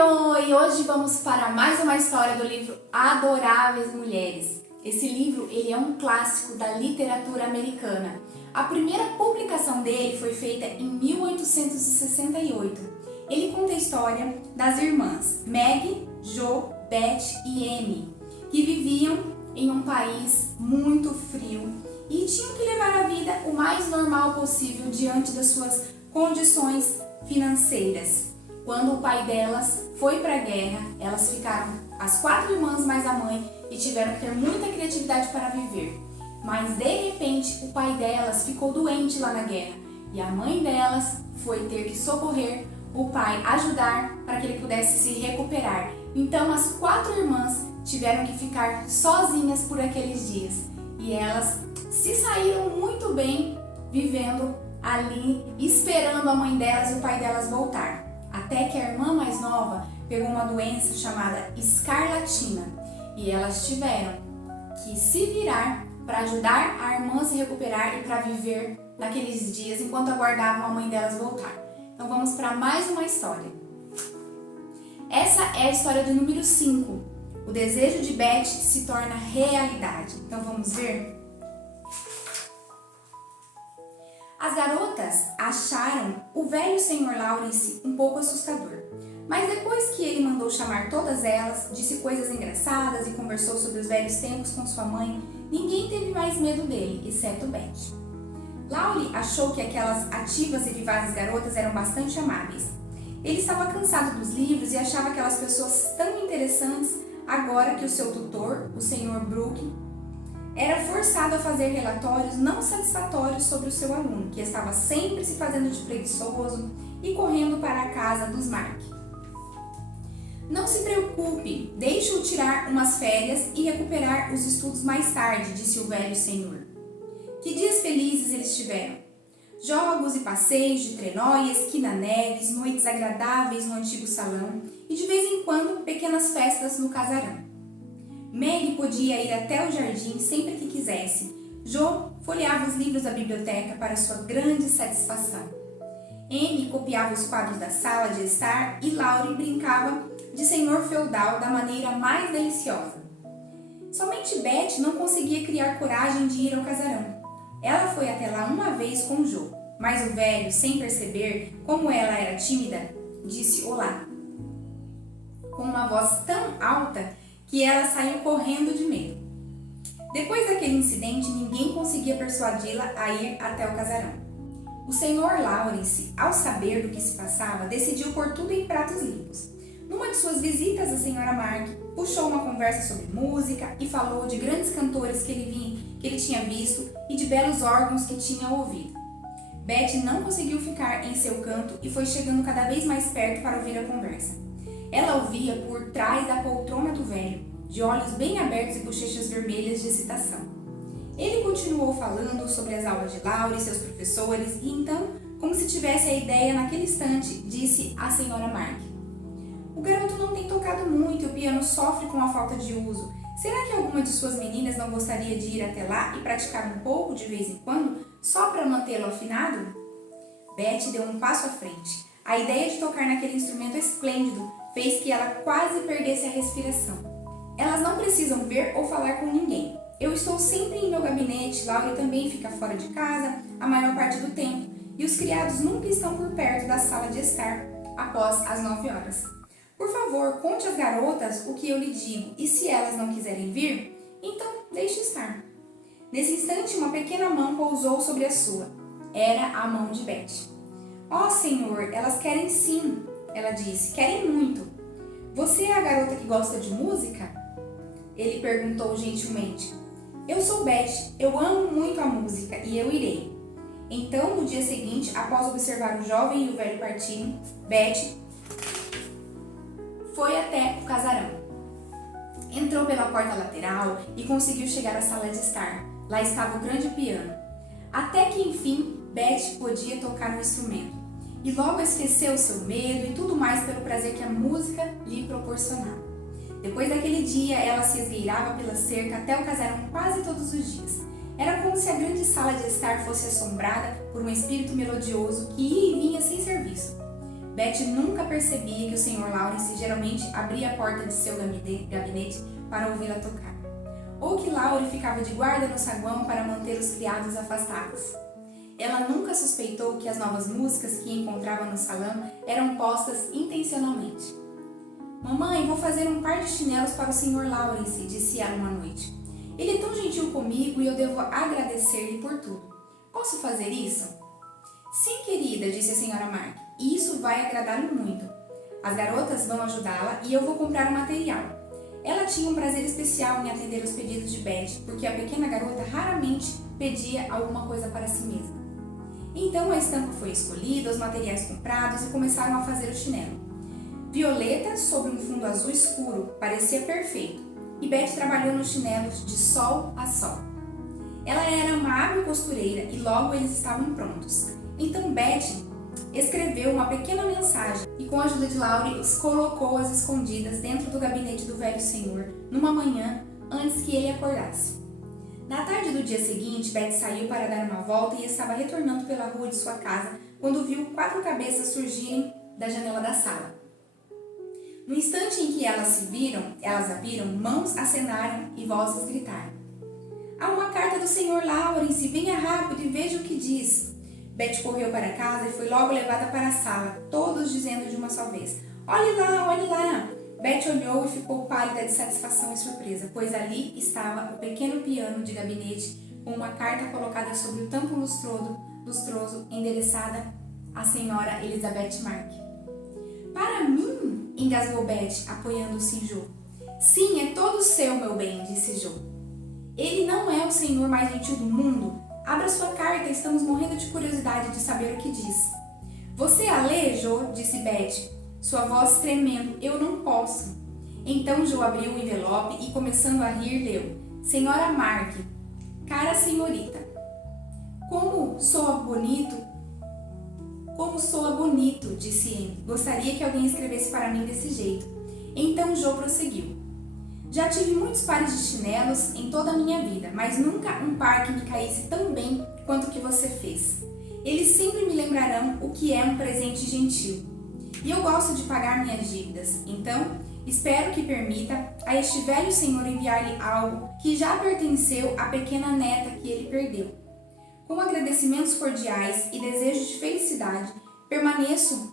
Oi, oi! Hoje vamos para mais uma história do livro Adoráveis Mulheres. Esse livro ele é um clássico da literatura americana. A primeira publicação dele foi feita em 1868. Ele conta a história das irmãs Meg, Jo, Beth e Amy, que viviam em um país muito frio e tinham que levar a vida o mais normal possível diante das suas condições financeiras. Quando o pai delas foi para a guerra, elas ficaram, as 4 irmãs mais a mãe, e tiveram que ter muita criatividade para viver. Mas de repente o pai delas ficou doente lá na guerra e a mãe delas foi ter que socorrer o pai, ajudar para que ele pudesse se recuperar. Então as 4 irmãs tiveram que ficar sozinhas por aqueles dias e elas se saíram muito bem vivendo ali, esperando a mãe delas e o pai delas voltar. Até que a irmã mais nova pegou uma doença chamada escarlatina e elas tiveram que se virar para ajudar a irmã a se recuperar e para viver naqueles dias enquanto aguardavam a mãe delas voltar. Então vamos para mais uma história. Essa é a história do número 5. O desejo de Beth se torna realidade. Então vamos ver? As garotas acharam o velho Sr. Lawrence um pouco assustador, mas depois que ele mandou chamar todas elas, disse coisas engraçadas e conversou sobre os velhos tempos com sua mãe, ninguém teve mais medo dele, exceto Beth. Laurie achou que aquelas ativas e vivazes garotas eram bastante amáveis. Ele estava cansado dos livros e achava aquelas pessoas tão interessantes agora que o seu tutor, o Sr. Brooke, era forçado a fazer relatórios não satisfatórios sobre o seu aluno, que estava sempre se fazendo de preguiçoso e correndo para a casa dos Mark. Não se preocupe, deixe-o tirar umas férias e recuperar os estudos mais tarde, disse o velho senhor. Que dias felizes eles tiveram! Jogos e passeios de trenó e esqui na neve, noites agradáveis no antigo salão e de vez em quando pequenas festas no casarão. Meg podia ir até o jardim sempre que quisesse. Jo folheava os livros da biblioteca para sua grande satisfação. Amy copiava os quadros da sala de estar e Laurie brincava de senhor feudal da maneira mais deliciosa. Somente Beth não conseguia criar coragem de ir ao casarão. Ela foi até lá uma vez com Jo, mas o velho, sem perceber como ela era tímida, disse olá, com uma voz tão alta que ela saiu correndo de medo. Depois daquele incidente, ninguém conseguia persuadi-la a ir até o casarão. O Sr. Lawrence, ao saber do que se passava, decidiu pôr tudo em pratos limpos. Numa de suas visitas, a Sra. Mark puxou uma conversa sobre música e falou de grandes cantores que ele tinha visto e de belos órgãos que tinha ouvido. Beth não conseguiu ficar em seu canto e foi chegando cada vez mais perto para ouvir a conversa. Ela ouvia por trás da poltrona do velho, de olhos bem abertos e bochechas vermelhas de excitação. Ele continuou falando sobre as aulas de Laurie e seus professores e então, como se tivesse a ideia naquele instante, disse à Sra. Mark: "O garoto não tem tocado muito e o piano sofre com a falta de uso. Será que alguma de suas meninas não gostaria de ir até lá e praticar um pouco de vez em quando, só para mantê-lo afinado?" Beth deu um passo à frente. A ideia de tocar naquele instrumento esplêndido fez que ela quase perdesse a respiração. "Elas não precisam ver ou falar com ninguém. Eu estou sempre em meu gabinete, Laurie também fica fora de casa a maior parte do tempo, e os criados nunca estão por perto da sala de estar após as 9 horas. Por favor, conte às garotas o que eu lhe digo, e se elas não quiserem vir, então deixe estar." Nesse instante, uma pequena mão pousou sobre a sua. Era a mão de Beth. "Oh, senhor, elas querem sim," ela disse, "querem muito. Você é a garota que gosta de música?" Ele perguntou gentilmente. "Eu sou Beth, eu amo muito a música e eu irei." Então, no dia seguinte, após observar o jovem e o velho partirem, Beth foi até o casarão. Entrou pela porta lateral e conseguiu chegar à sala de estar. Lá estava o grande piano. Até que, enfim, Beth podia tocar um instrumento. E logo esqueceu seu medo e tudo mais pelo prazer que a música lhe proporcionava. Depois daquele dia, ela se esgueirava pela cerca até o casarão quase todos os dias. Era como se a grande sala de estar fosse assombrada por um espírito melodioso que ia e vinha sem ser visto. Betty nunca percebia que o Sr. Lawrence geralmente abria a porta de seu gabinete para ouvi-la tocar, ou que Laurie ficava de guarda no saguão para manter os criados afastados. Ela nunca suspeitou que as novas músicas que encontrava no salão eram postas intencionalmente. "Mamãe, vou fazer um par de chinelos para o Sr. Lawrence", disse ela uma noite. "Ele é tão gentil comigo e eu devo agradecer-lhe por tudo. Posso fazer isso?" "Sim, querida", disse a Sra. Mark, "e isso vai agradá-lo muito. As garotas vão ajudá-la e eu vou comprar o material." Ela tinha um prazer especial em atender os pedidos de Betty, porque a pequena garota raramente pedia alguma coisa para si mesma. Então a estampa foi escolhida, os materiais comprados e começaram a fazer o chinelo. Violeta sobre um fundo azul escuro parecia perfeito, e Betty trabalhou nos chinelos de sol a sol. Ela era uma hábil costureira e logo eles estavam prontos. Então Betty escreveu uma pequena mensagem e, com a ajuda de Laurie, os colocou às escondidas dentro do gabinete do velho senhor numa manhã antes que ele acordasse. Na tarde do dia seguinte, Betty saiu para dar uma volta e estava retornando pela rua de sua casa quando viu 4 cabeças surgirem da janela da sala. No instante em que elas a viram, mãos acenaram e vozes gritaram: "Há uma carta do Sr. Lawrence, venha rápido e veja o que diz." Betty correu para casa e foi logo levada para a sala, todos dizendo de uma só vez: "Olhe lá, olhe lá." Betty olhou e ficou pálida de satisfação e surpresa, pois ali estava o pequeno piano de gabinete com uma carta colocada sobre o tampo lustroso endereçada à Sra. Elizabeth Mark. "Para mim?" engasgou Betty, apoiando-se em Jo. "Sim, é todo seu, meu bem", disse Jo. "Ele não é o senhor mais gentil do mundo? Abra sua carta, estamos morrendo de curiosidade de saber o que diz." "Você a lê, Jo?" disse Betty, sua voz tremendo. "Eu não posso." Então Jo abriu o envelope e, começando a rir, leu: "Senhora Mark, cara senhorita, como soa bonito, disse Anne. "Gostaria que alguém escrevesse para mim desse jeito." Então Jo prosseguiu: "Já tive muitos pares de chinelos em toda a minha vida, mas nunca um par que me caísse tão bem quanto o que você fez. Eles sempre me lembrarão o que é um presente gentil. E eu gosto de pagar minhas dívidas, então espero que permita a este velho senhor enviar-lhe algo que já pertenceu à pequena neta que ele perdeu. Com agradecimentos cordiais e desejos de felicidade, permaneço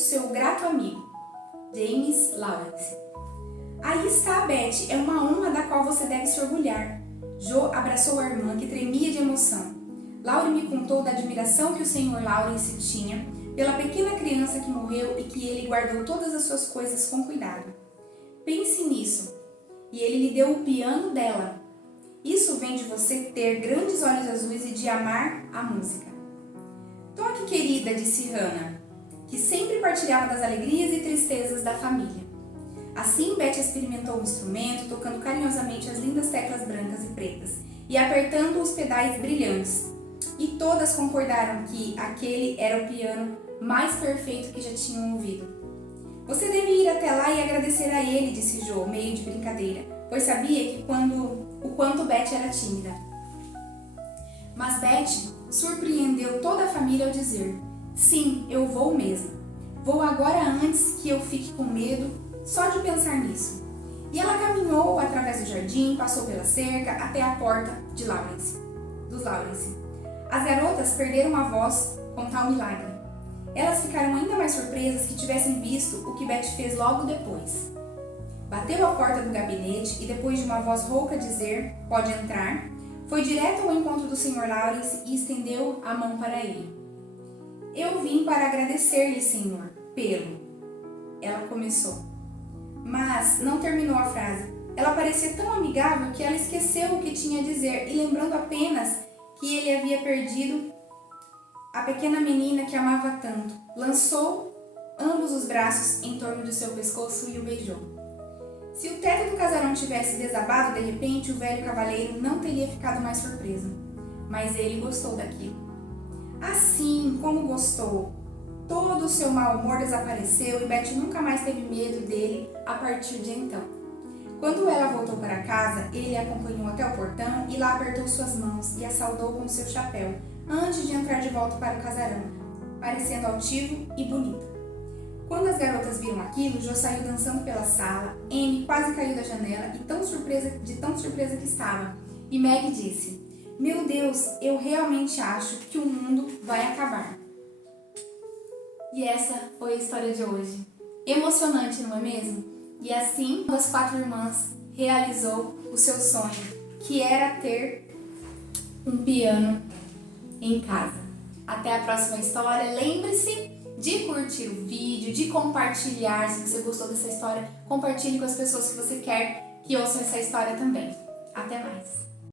seu grato amigo, James Lawrence." "Aí está, Betty, é uma honra da qual você deve se orgulhar." Jo abraçou a irmã, que tremia de emoção. Laurie me contou da admiração que o Sr. Lawrence tinha pela pequena criança que morreu e que ele guardou todas as suas coisas com cuidado. "Pense nisso. E ele lhe deu o piano dela. Isso vem de você ter grandes olhos azuis e de amar a música." "Toque, querida", disse Hannah, que sempre partilhava das alegrias e tristezas da família. Assim, Betty experimentou o instrumento, tocando carinhosamente as lindas teclas brancas e pretas e apertando os pedais brilhantes. E todas concordaram que aquele era o piano mais perfeito que já tinham ouvido. "Você deve ir até lá e agradecer a ele", disse Jo, meio de brincadeira, pois sabia o quanto Betty era tímida. Mas Betty surpreendeu toda a família ao dizer: "Sim, eu vou mesmo. Vou agora antes que eu fique com medo só de pensar nisso." E ela caminhou através do jardim, passou pela cerca até a porta dos Lawrence. As garotas perderam a voz com tal milagre. Elas ficaram ainda mais surpresas que tivessem visto o que Betty fez logo depois. Bateu à porta do gabinete e, depois de uma voz rouca dizer: "Pode entrar", foi direto ao encontro do Sr. Lawrence e estendeu a mão para ele. "Eu vim para agradecer-lhe, senhor, pelo..." ela começou. Mas não terminou a frase. Ela parecia tão amigável que ela esqueceu o que tinha a dizer e, lembrando apenas que ele havia perdido a pequena menina que amava tanto, lançou ambos os braços em torno de seu pescoço e o beijou. Se o teto do casarão tivesse desabado de repente, o velho cavaleiro não teria ficado mais surpreso. Mas ele gostou daquilo. Assim, como gostou! Todo o seu mau humor desapareceu e Betty nunca mais teve medo dele a partir de então. Quando ela voltou para casa, ele a acompanhou até o portão e lá apertou suas mãos e a saudou com seu chapéu, antes de entrar de volta para o casarão, parecendo altivo e bonito. Quando as garotas viram aquilo, Jo saiu dançando pela sala, Amy quase caiu da janela de tão surpresa que estava, e Meg disse: "Meu Deus, eu realmente acho que o mundo vai acabar." E essa foi a história de hoje. Emocionante, não é mesmo? E assim, uma das 4 irmãs realizou o seu sonho, que era ter um piano em casa. Até a próxima história. Lembre-se de curtir o vídeo, de compartilhar. Se você gostou dessa história, compartilhe com as pessoas que você quer que ouçam essa história também. Até mais!